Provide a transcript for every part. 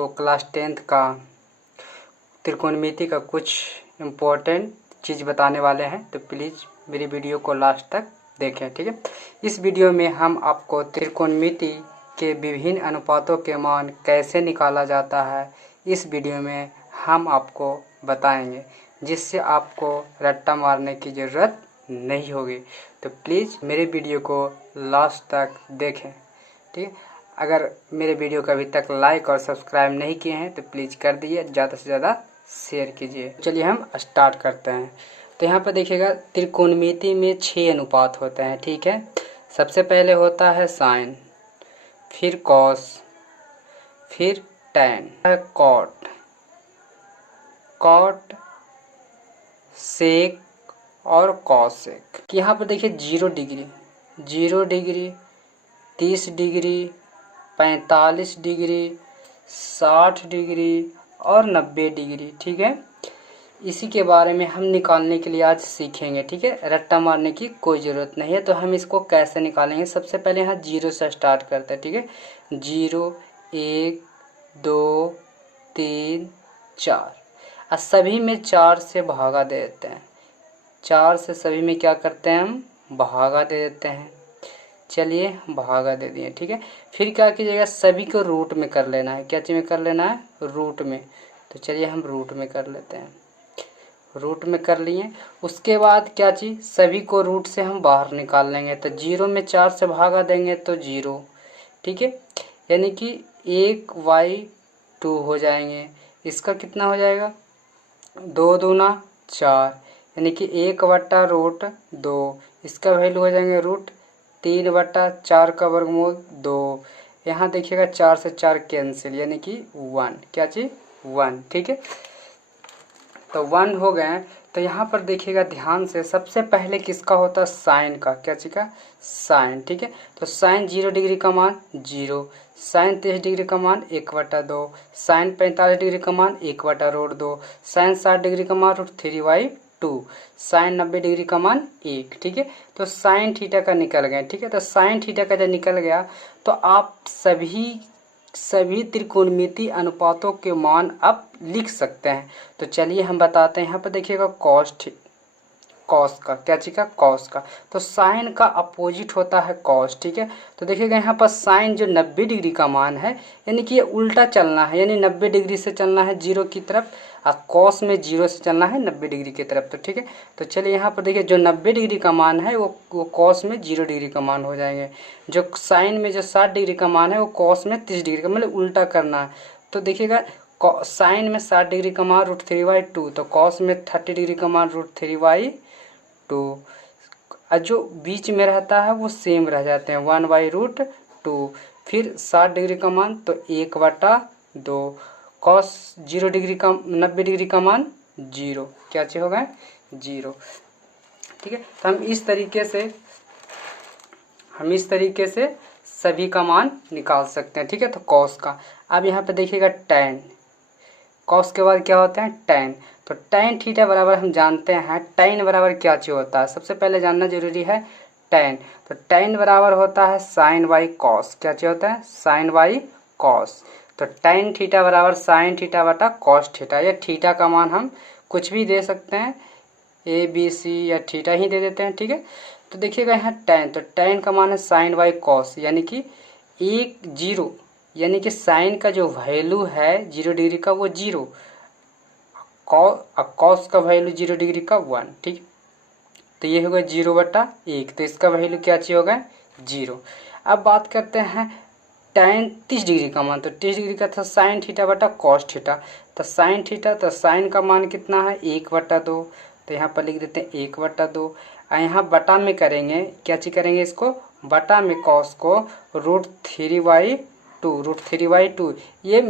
आपको class 10th का त्रिकोणमिति का कुछ इम्पोर्टेंट चीज़ बताने वाले हैं, तो प्लीज़ मेरी वीडियो को लास्ट तक देखें। ठीक है, इस वीडियो में हम आपको त्रिकोणमिति के विभिन्न अनुपातों के मान कैसे निकाला जाता है, इस वीडियो में हम आपको बताएंगे, जिससे आपको रट्टा मारने की ज़रूरत नहीं होगी। तो प्लीज़ मेरे वीडियो को लास्ट तक देखें। ठीक है, अगर मेरे वीडियो को अभी तक लाइक और सब्सक्राइब नहीं किए हैं तो प्लीज़ कर दीजिए, ज़्यादा से ज़्यादा शेयर कीजिए। चलिए हम स्टार्ट करते हैं। तो यहाँ पर देखिएगा, त्रिकोणमिति में 6 अनुपात होते हैं। ठीक है, सबसे पहले होता है साइन, फिर कॉस, फिर टैन, कॉट, कॉट, सेक और कॉसेक। यहाँ पर देखिए 0 degree, 0 degree, 30 degree, 45 degree, 60 degree और 90 डिग्री। ठीक है, इसी के बारे में हम निकालने के लिए आज सीखेंगे। ठीक है, रट्टा मारने की कोई ज़रूरत नहीं है। तो हम इसको कैसे निकालेंगे, सबसे पहले यहाँ 0 से स्टार्ट करते हैं। ठीक है, 0, 1, 2, 3, 4 और सभी में 4 से भागा दे देते हैं। 4 से सभी में क्या करते हैं, हम भागा दे देते हैं। चलिए भागा दे दिए। ठीक है, फिर क्या कीजिएगा, सभी को रूट में कर लेना है। क्या चीज़ में कर लेना है, रूट में। तो चलिए हम रूट में कर लेते हैं, रूट में कर लिए। उसके बाद क्या चीज़, सभी को रूट से हम बाहर निकाल लेंगे। तो 0 में 4 से भागा देंगे तो 0। ठीक है, यानी कि 1/2 हो जाएंगे। इसका कितना हो जाएगा, 2 दूना 4, यानी कि 1/√2। इसका वैल्यू हो जाएंगे √3/4 का वर्गमूल 2। यहाँ देखिएगा 4 से 4 कैंसिल, यानी कि 1। क्या चीज़, 1। ठीक है, तो 1 हो गए। तो यहाँ पर देखिएगा ध्यान से, सबसे पहले किसका होता है, साइन का। क्या चीज़ का, साइन। ठीक है, तो साइन 0 डिग्री का मान 0, साइन 30 डिग्री का मान 1/2, साइन 45 डिग्री का मान 1/√2, साइन 60 डिग्री का मान √3/2, साइन 90 डिग्री का मान 1। ठीक है, तो साइन थीटा का निकल गया। ठीक है, तो साइन थीटा का जब निकल गया तो आप सभी त्रिकोणमिति अनुपातों के मान आप लिख सकते हैं। तो चलिए हम बताते हैं। यहाँ पर देखिएगा कॉस का, क्या चीज़ का, कॉस का। तो साइन का अपोजिट होता है कॉस। ठीक है, तो देखिएगा यहाँ पर साइन जो 90 डिग्री का मान है, यानी कि ये उल्टा चलना है, यानी 90 डिग्री से चलना है 0 की तरफ, और कॉस में 0 से चलना है 90 डिग्री की तरफ। तो ठीक है, तो चलिए यहाँ पर देखिए, जो 90 डिग्री का मान है वो कॉस में 0 डिग्री का मान हो जाएंगे। जो साइन में जो 60 डिग्री का मान है वो कॉस में 30 डिग्री का, मतलब उल्टा करना है। तो देखिएगा साइन में 60 डिग्री का मान √3/2, तो कॉस में 30 डिग्री का मान √3/2, और जो बीच में रहता है वो सेम रह जाते हैं, 1/√2। फिर 60 डिग्री का मान तो 1/2, कॉस 0 डिग्री का 90 डिग्री का मान 0। क्या चीज़ होगा, 0। ठीक है, तो हम इस तरीके से सभी का मान निकाल सकते हैं। ठीक है, तो कॉस का। अब यहाँ पे देखिएगा टैन, कॉस के बाद क्या होता है, टैन। तो टैन थीटा बराबर हम जानते हैं, टैन बराबर क्या चीज़ होता है, सबसे पहले जानना जरूरी है टैन। तो टैन बराबर होता है साइन बाई कॉस। क्या चीज़ होता है, साइन बाई कॉस। तो टैन थीटा बराबर साइन थीटा बटा कॉस थीटा। या थीटा का मान हम कुछ भी दे सकते हैं, ABC या थीटा ही दे देते हैं। ठीक है, तो देखिएगा यहाँ टैन, तो टैन का मान है साइन बाई कॉस, यानी कि 0, यानी कि साइन का जो वैल्यू है 0 डिग्री का वो 0, कॉस का वैल्यू 0 डिग्री का 1। ठीक, तो ये होगा 0/1, तो इसका वैल्यू क्या चाहिए होगा, 0। अब बात करते हैं टैन 30 डिग्री का मान। तो 30 डिग्री का था साइन थीटा बटा कॉस थीटा। तो साइन थीटा, तो साइन का मान कितना है, 1/2। तो यहाँ पर लिख देते हैं 1/2, और यहाँ बटा में करेंगे, क्या चीज़ करेंगे, इसको बटा में कॉस को √3/2, ये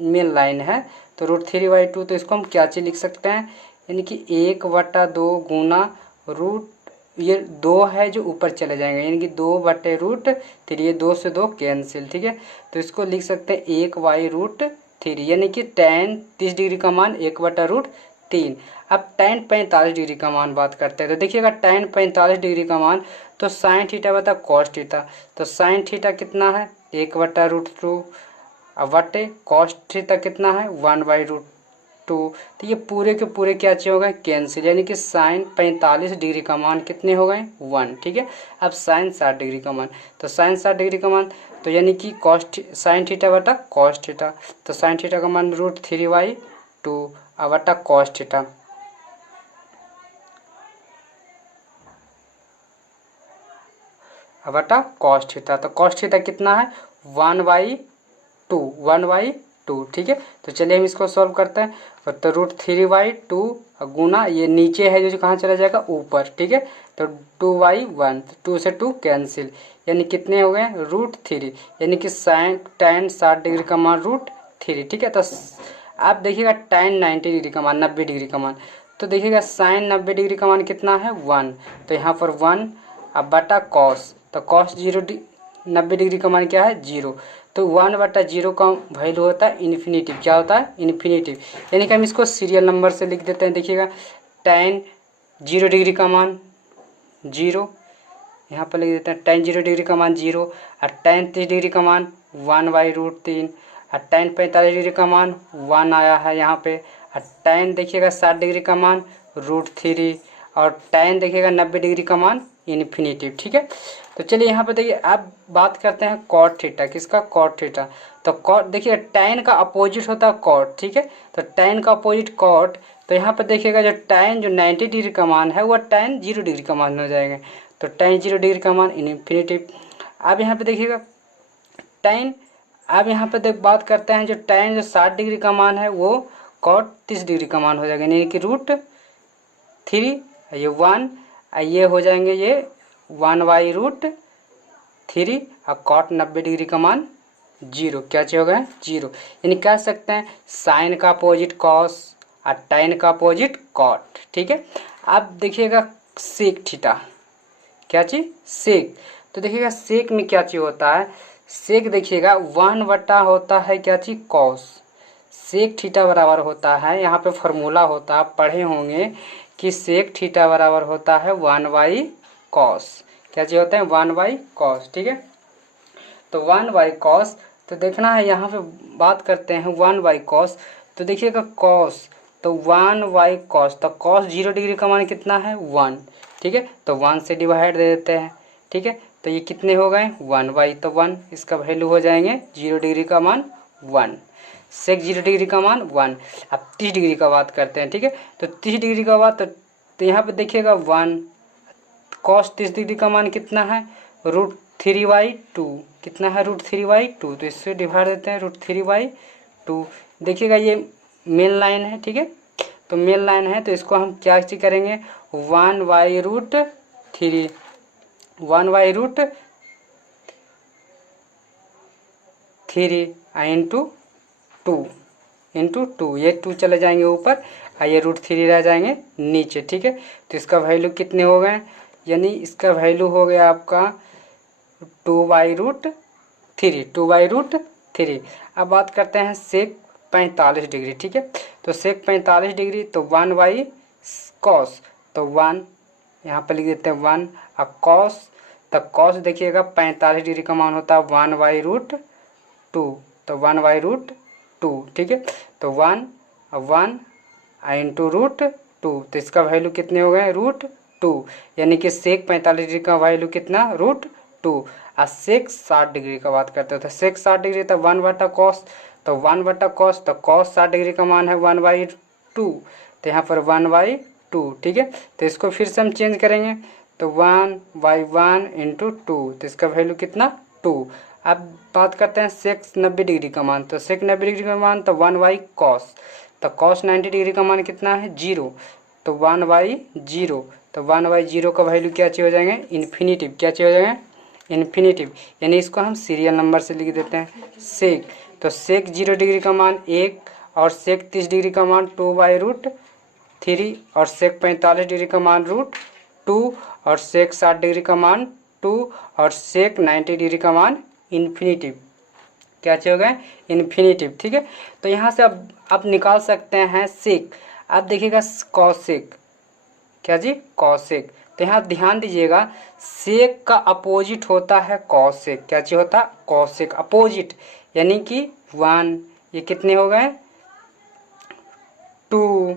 मेन लाइन है। तो √3/2, तो इसको हम क्या चीज़ लिख सकते हैं, यानी कि 1/2 गुना रूट, ये 2 है जो ऊपर चले जाएंगे, यानी कि 2/√3, ये 2 से 2 कैंसिल। ठीक है, तो इसको लिख सकते हैं 1/√3, यानी कि टैन 30 डिग्री का मान 1/√3। अब टैन 45 डिग्री का मान बात करते हैं। तो देखिएगा टैन 45 डिग्री का मान, तो साइन थीटा बता कॉस थीटा। तो साइन थीटा कितना है, 1/√2, अब बटे कॉस थीटा कितना है 1/√2। तो ये पूरे के पूरे क्या चीज हो गए कैंसिल, यानी कि साइन 45 डिग्री का मान कितने हो गए 1। ठीक है, अब साइन 60 डिग्री का मान, तो साइन 60 डिग्री का मान तो यानी कि साइन थीटा बटा कॉस थीटा, तो साइन थीटा का मान √3/2 अब बटा कॉस थीटा। अब बटा कॉस थीटा, तो कॉस थीटा कितना है 1/2। ठीक है, तो चलिए हम इसको सॉल्व करते हैं। तो √3/2 गुना ये नीचे है जो कहाँ चला जाएगा ऊपर। ठीक है, तो 2/1, 2 से 2 कैंसिल, यानी कितने हो गए √3, यानी कि साइन tan 60 डिग्री का मान √3। ठीक है, तो आप देखिएगा tan 90 डिग्री का मान 90 डिग्री का मान, तो देखिएगा साइन 90 डिग्री का मान कितना है 1, तो यहाँ पर 1 अब बटा कॉस, तो कॉस 90 डिग्री का मान क्या है 0, तो 1/0 का वैल्यू होता है इन्फिनेटिव। क्या होता है इन्फिनेटिव, यानी कि हम इसको सीरियल नंबर से लिख देते हैं। देखिएगा tan 0 डिग्री का मान 0, यहाँ पर लिख देते हैं tan 0 डिग्री का मान 0, और tan 30 डिग्री का मान 1/√3, और tan 45 डिग्री का मान 1 आया है यहाँ पे, और tan देखिएगा 60 डिग्री का मान √3, और tan देखिएगा 90 डिग्री का मान इन्फिनेटिव। ठीक है, तो चलिए यहाँ पे देखिए आप बात करते हैं कॉट थीटा, किसका कॉट थीटा, तो कॉट देखिए tan का अपोजिट होता है कॉट। ठीक है, तो tan का अपोजिट कॉट, तो यहाँ पर देखिएगा जो tan जो 90 डिग्री का मान है वह tan 0 डिग्री का मान हो जाएगा, तो tan 0 डिग्री का मान इन्फिनेटिव। अब यहाँ पे देखिएगा tan, अब यहाँ पे देख बात करते हैं जो tan जो 60 डिग्री का मान है वो कॉट 30 डिग्री का मान हो जाएगा, यानी कि √3 ये 1, ये हो जाएंगे ये 1/√3, और कॉट 90 डिग्री का मान 0, क्या चाहिए होगा 0, यानी कह सकते हैं साइन का अपोजिट कॉस और tan का अपोजिट कॉट। ठीक है, अब देखिएगा सेक थीटा, क्या चीज सेक, तो देखिएगा सेक में क्या चीज होता है, सेक देखिएगा 1 होता है क्या चीज कॉस, सेक थीटा बराबर होता है, यहाँ पे फॉर्मूला होता है पढ़े होंगे कि सेक थीटा बराबर होता है 1/cos, क्या चीज होता है 1/cos। ठीक है, तो 1/cos, तो देखना है यहाँ पे बात करते हैं 1/cos, तो देखिएगा cos, तो 1/cos, तो cos 0 डिग्री का मान कितना है 1। ठीक है, तो 1 से डिवाइड दे देते हैं। ठीक है, तो ये कितने हो गए 1/, तो 1 इसका वैल्यू हो जाएंगे 0 डिग्री का मान 1, सेक 0 डिग्री का मान 1। अब 30 डिग्री का बात करते हैं। ठीक है, तो 30 डिग्री का बात, तो यहाँ पे देखिएगा 1 cos 30 डिग्री का मान कितना है √3/2, कितना है √3/2, तो इससे डिवाइड देते हैं √3/2। देखिएगा ये मेन लाइन है। ठीक है, तो मेन लाइन है, तो इसको हम क्या चीज करेंगे 1/√3, 1/√3 इंटू 2, ये 2 चले जाएंगे ऊपर, और ये √3 रह जाएंगे नीचे। ठीक है, तो इसका वैल्यू कितने हो गए, यानी इसका वैल्यू हो गया आपका 2/√3। अब बात करते हैं सेक 45 डिग्री। ठीक है, तो सेक 45 डिग्री, तो 1/cos, तो 1 यहाँ पर लिख देते हैं 1, अब cos, तो cos देखिएगा 45 डिग्री का मान होता है 1/√2, तो 1/√2। ठीक है, तो 1 इंटू √2, तो इसका वैल्यू कितने हो गए √2, यानी कि सेक 45 डिग्री का वैल्यू कितना √2। और सेक 60 डिग्री का बात करते हो, तो सेक 60 डिग्री तो 1/cos, तो 1/cos, तो cos 60 डिग्री का मान है 1/2, तो यहाँ पर 1/2। ठीक है, तो इसको फिर से हम चेंज करेंगे, तो 1/1 इंटू 2, तो इसका वैल्यू कितना 2। अब बात करते हैं सेक 90 डिग्री का मान, तो सेक 90 डिग्री का मान तो 1/cos, तो cos 90 डिग्री का मान कितना है 0, तो 1/0, तो 1/0 का वैल्यू क्या चाहिए हो जाएंगे इन्फिनेटिव, क्या चाहिए हो जाएंगे इन्फिनेटिव, यानी इसको हम सीरियल नंबर से लिख देते हैं सेक, तो सेक 0 डिग्री का मान 1, और सेक 30 डिग्री का मान 2/√3, और सेक 45 डिग्री का मान √2, और सेक 60 डिग्री का मान 2, और सेक 90 डिग्री का मान इन्फिनेटिव, क्या चाहिए हो गए इन्फिनेटिव। ठीक है, तो यहाँ से अब आप निकाल सकते हैं सेक। अब देखिएगा कॉसेक, क्या जी कॉसेक, तो यहाँ ध्यान दीजिएगा सेक का अपोजिट होता है कॉसेक, क्या चीज होता है कॉसेक अपोजिट, यानी कि 1, ये कितने हो गए 2।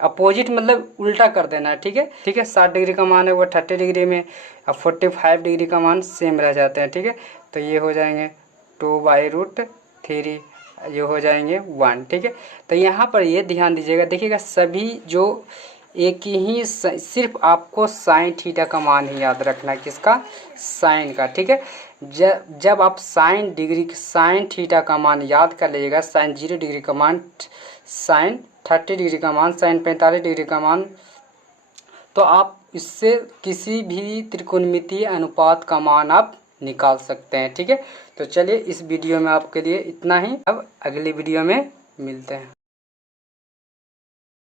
अपोजिट मतलब उल्टा कर देना है, ठीक है। 60 डिग्री का मान है वो 30 डिग्री में, अब 45 डिग्री का मान सेम रह जाते हैं, ठीक है। तो ये हो जाएंगे 2/√3, ये हो जाएंगे 1, ठीक है। तो यहाँ पर ये ध्यान दीजिएगा, देखिएगा सभी जो एक ही सिर्फ आपको साइन थीटा का मान ही याद रखना है, किसका, साइन का, ठीक है। जब आप साइन थीटा का मान याद कर लीजिएगा, साइन 0 डिग्री का मान, साइन 30 डिग्री का मान, साइन 45 डिग्री का मान, तो आप इससे किसी भी त्रिकोणमितीय अनुपात का मान आप निकाल सकते हैं, ठीक है। तो चलिए इस वीडियो में आपके लिए इतना ही, अब अगली वीडियो में मिलते हैं।